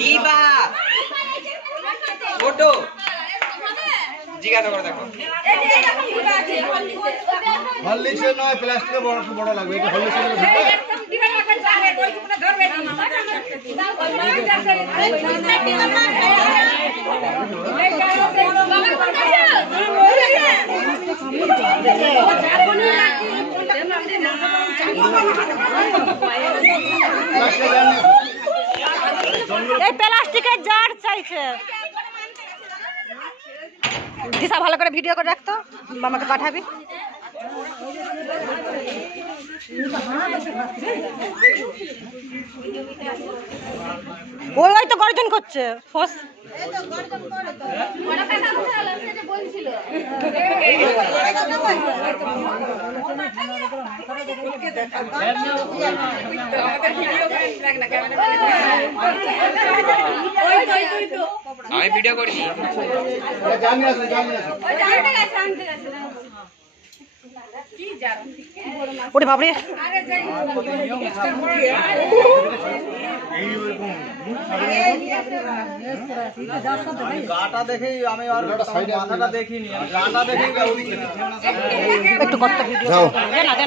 দিবা ছোট জিজ্ঞাসা করে দেখো। হললিক্সের নয় প্লাস্টিকের বড় বড় লাগবে। এটা হললিক্সের প্লাস্টিকের এই প্লাস্টিকের জার চাইছে। দিশা, ভালো করে ভিডিও করে রাখতো আমাকে পাঠাবি। ওই তো গর্জন করছে, ফস। আমি ভিডিও আছে ওরে বাবরে গাটা দেখেই আমি আর মাথাটা দেখিনি আমি গাটা দেখেই একটু কত ভিডিও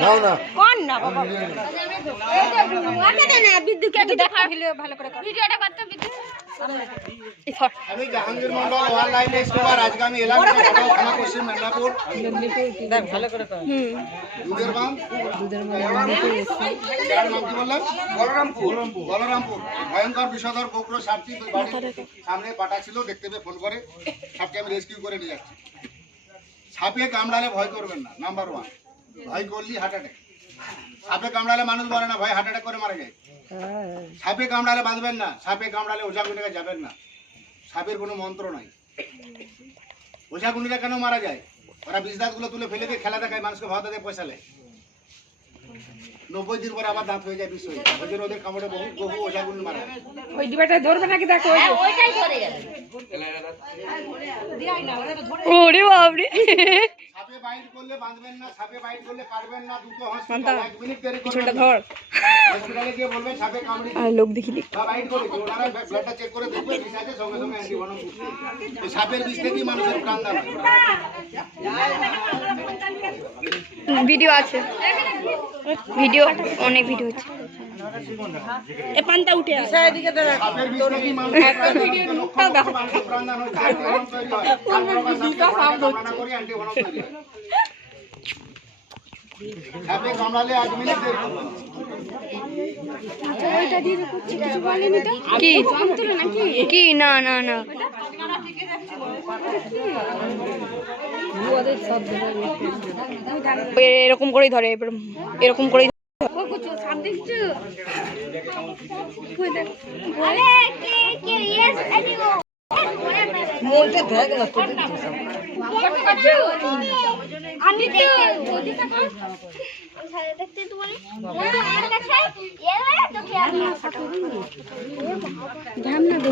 না না কোন না বাবা একটু দেখা ভিডিও ভালো করে ভিডিওটা করতে ধর। আমি জাহাঙ্গীর মন্ডল অনলাইন স্কোয়ার আজকে আমি এলাম থানা পশ্চিম মেদিনীপুর। দুধের বাম দুধের নাম কি বললেন বলরামপুর। বলরামপুর। ভয়ঙ্কর বিষধর সাপটি সামনে পাটা ছিল দেখতে পেয়ে ফোন করে। সাপকে আমি রেস্কিউ করে নিয়ে যাচ্ছি। সাপে কামড়ালে ভয় করবেন না নাম্বার ওয়ান ভয় করলি হার্ট অ্যাটাক সাপে কামড়ালে মানুষ বলে না ভয় হার্ট অ্যাটাক করে মারা যায় সাপে কামড়ালে বাঁধবেন না সাপে কামড়ালে ওঝা গুন্ডিকে যাবেন না। সাপের কোনো মন্ত্র নাই। ওঝা গুন্ডিরা কেন মারা যায়? ওরা বিষদাঁতগুলো তুলে ফেলে দিয়ে খেলা দেখায় মানুষকে ভাত দিয়ে পয়সা নেয় নব্বই দিন পরে আবার দাঁত হয়ে যায় বিশ্ব ওই জন্য ওদের কামড়ে বহু বহু ওঝা মারা ওই ডিবাটা ধরবে নাকি দেখো ওরে বাবরে বাইট করলে বাঁধবেন না সাপে বাইট করলে না দুটো হসপিটাল এক মিনিট দেরি করবেন ধর। হসপিটালে গিয়ে বলবেন সাপে কামড়ে আর লোক দেখিনি। বা বাইট করেছে ওনারা ব্লাডটা চেক করে দেখবে বিষ আছে সঙ্গে সঙ্গে অ্যান্টিভেনম এই সাপের বিষ থেকেই মানুষের প্রাণ দাঁড়ায় ভিডিও আছে। ভিডিও অনেক ভিডিও আছে এ পান্তা উঠে আসে সাপের বিষ থেকেই মানুষের প্রাণ দাঁড়ায়। মানুষের প্রাণ মিনিট করবেন না। কি কি না না না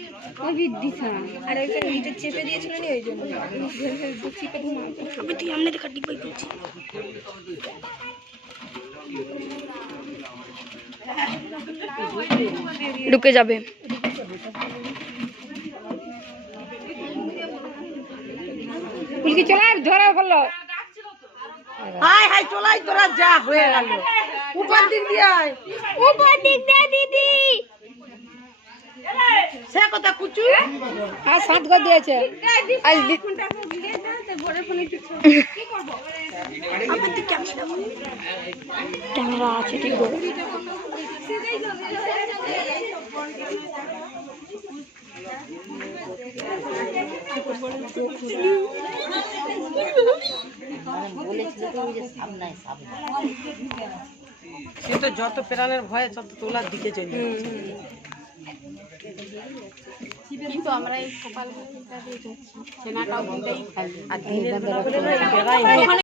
আর ওইটা এটা চেপে দিয়েছিল না ওই জন্য। আমি তুই আমনে দেখা ডিবাই করছি ঢুকে যাবে। চলে ধরা হাই হাই চলাই তোরা যা হয়ে গেল। উপর দিক দিয়ে আয়। উপর দিক দিয়ে কুচু? আর সাত ঘর দিয়েছে। আজ ক্যামেরা আছে ঠিক সে তো যত প্রাণের ভয়ে তত তোলার দিকে চলে। আমরা এই সকাল খাই আর দিনের